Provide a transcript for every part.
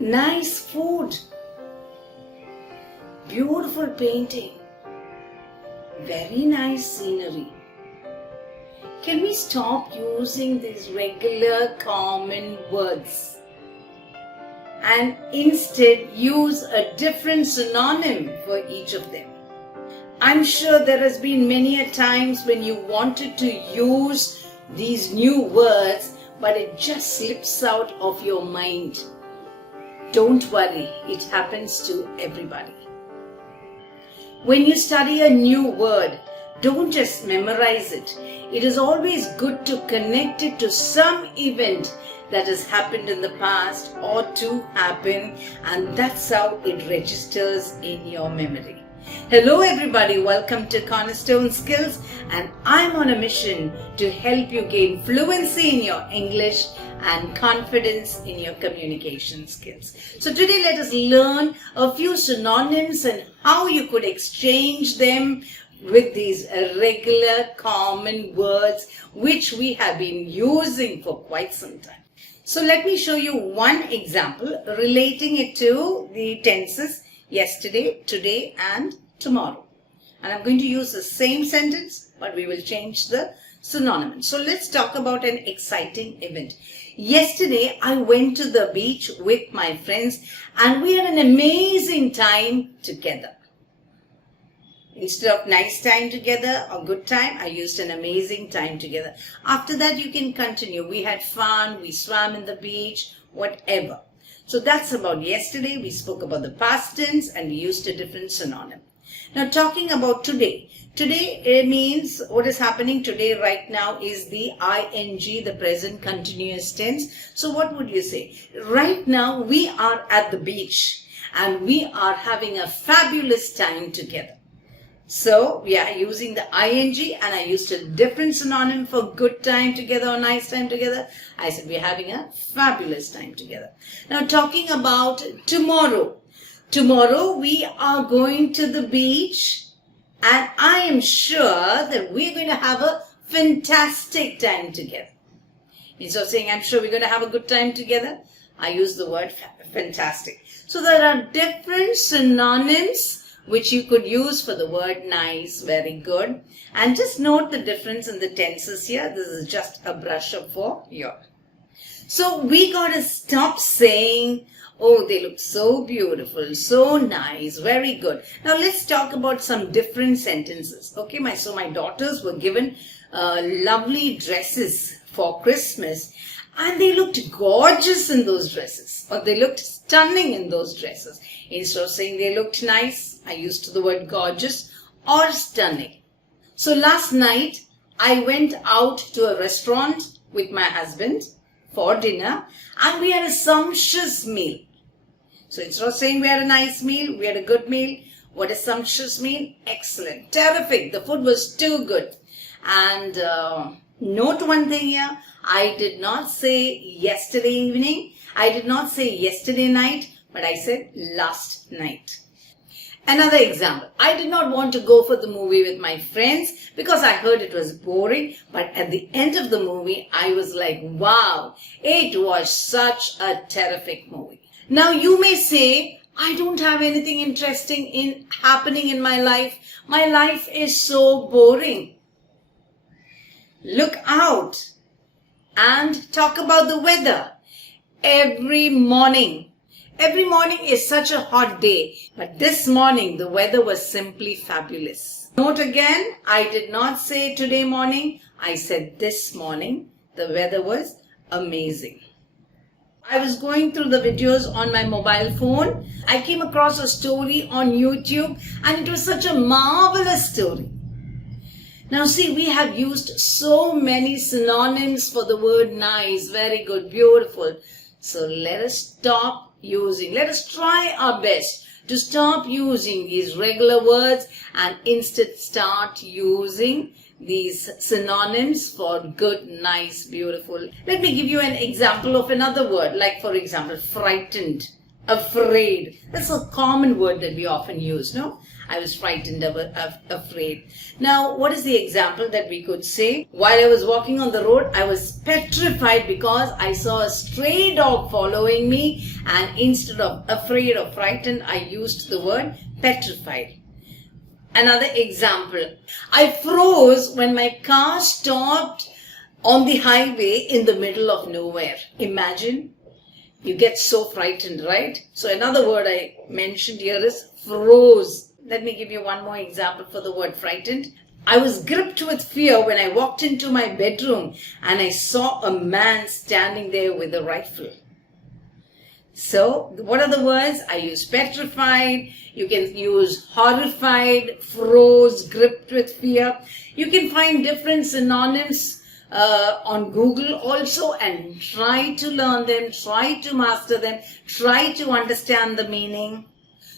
nice food, beautiful painting, very nice scenery. Can we stop using these regular common words and instead use a different synonym for each of them? I'm sure there has been many a times when you wanted to use these new words, but it just slips out of your mind. Don't worry, it happens to everybody. When you study a new word, don't just memorize it. It is always good to connect it to some event that has happened in the past or to happen, and that's how it registers in your memory. Hello everybody, welcome to Cornerstone Skills, and I'm on a mission to help you gain fluency in your English and confidence in your communication skills. So today let us learn a few synonyms and how you could exchange them with these regular common words which we have been using for quite some time. So let me show you one example relating it to the tenses yesterday, today and tomorrow. And I'm going to use the same sentence, but we will change the synonym. So let's talk about an exciting event. Yesterday, I went to the beach with my friends and we had an amazing time together. Instead of nice time together or good time, I used an amazing time together. After that, you can continue. We had fun, we swam in the beach, whatever. So that's about yesterday. We spoke about the past tense and we used a different synonym. Now talking about today. Today it means what is happening today right now is the ing, the present continuous tense. So what would you say? Right now we are at the beach and we are having a fabulous time together. So we are using the ing and I used a different synonym for good time together or nice time together. I said we're having a fabulous time together. Now talking about tomorrow. Tomorrow we are going to the beach and I am sure that we're going to have a fantastic time together. Instead of saying I'm sure we're going to have a good time together, I use the word fantastic. So there are different synonyms which you could use for the word nice, very good. And just note the difference in the tenses here. This is just a brush up for you. So we got to stop saying, oh, they look so beautiful, so nice, very good. Now let's talk about some different sentences. Okay, so my daughters were given lovely dresses for Christmas and they looked gorgeous in those dresses, or they looked stunning in those dresses. Instead of saying they looked nice, I used the word gorgeous or stunning. So last night, I went out to a restaurant with my husband for dinner and we had a sumptuous meal. So instead of saying we had a nice meal, we had a good meal. What does sumptuous mean? Excellent, terrific. The food was too good. And note one thing here. I did not say yesterday evening. I did not say yesterday night, but I said last night. Another example. I did not want to go for the movie with my friends because I heard it was boring. But at the end of the movie, I was like, wow, it was such a terrific movie. Now you may say, I don't have anything interesting happening in my life. My life is so boring. Look out and talk about the weather. Every morning is such a hot day, but this morning the weather was simply fabulous. Note again, I did not say today morning, I said this morning. The weather was amazing. I was going through the videos on my mobile phone. I came across a story on YouTube and it was such a marvelous story. Now see, we have used so many synonyms for the word nice, very good, beautiful. So let us try our best to stop using these regular words and instead start using these synonyms for good, nice, beautiful. Let me give you an example of another word, like for example, frightened, afraid. That's a common word that we often use, no? I was frightened, afraid. Now, what is the example that we could say? While I was walking on the road, I was petrified because I saw a stray dog following me, and instead of afraid or frightened, I used the word petrified. Another example, I froze when my car stopped on the highway in the middle of nowhere. Imagine, you get so frightened, right? So another word I mentioned here is froze. Let me give you one more example for the word frightened. I was gripped with fear when I walked into my bedroom and I saw a man standing there with a rifle. So, what are the words? I use petrified, you can use horrified, froze, gripped with fear. You can find different synonyms on Google also and try to learn them, try to master them, try to understand the meaning.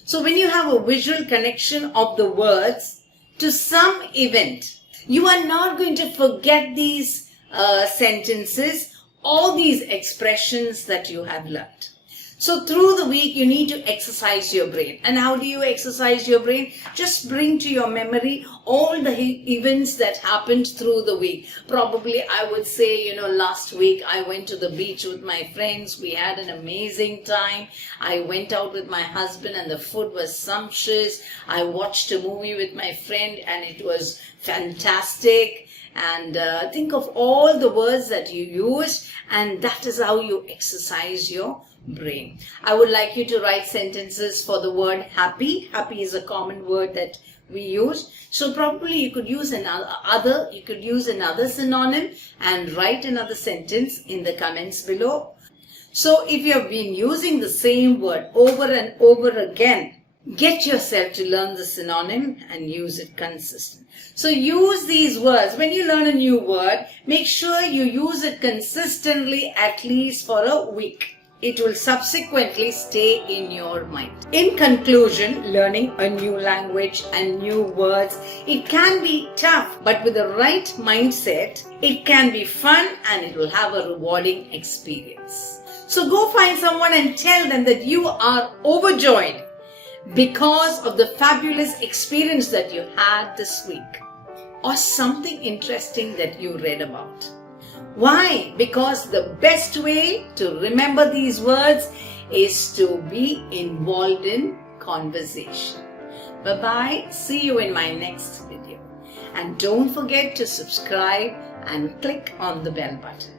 So, when you have a visual connection of the words to some event, you are not going to forget these sentences or these expressions that you have learned. So through the week, you need to exercise your brain. And how do you exercise your brain? Just bring to your memory all the events that happened through the week. Probably I would say, last week I went to the beach with my friends. We had an amazing time. I went out with my husband and the food was sumptuous. I watched a movie with my friend and it was fantastic. And think of all the words that you use, and that is how you exercise your brain. I would like you to write sentences for the word happy. Happy is a common word that we use. So probably you could use another synonym and write another sentence in the comments below. So if you have been using the same word over and over again, get yourself to learn the synonym and use it consistently. So use these words. When you learn a new word, make sure you use it consistently at least for a week. It will subsequently stay in your mind. In conclusion, learning a new language and new words, it can be tough, but with the right mindset, it can be fun and it will have a rewarding experience. So go find someone and tell them that you are overjoyed because of the fabulous experience that you had this week, or something interesting that you read about. Why? Because the best way to remember these words is to be involved in conversation. Bye-bye. See you in my next video. And don't forget to subscribe and click on the bell button.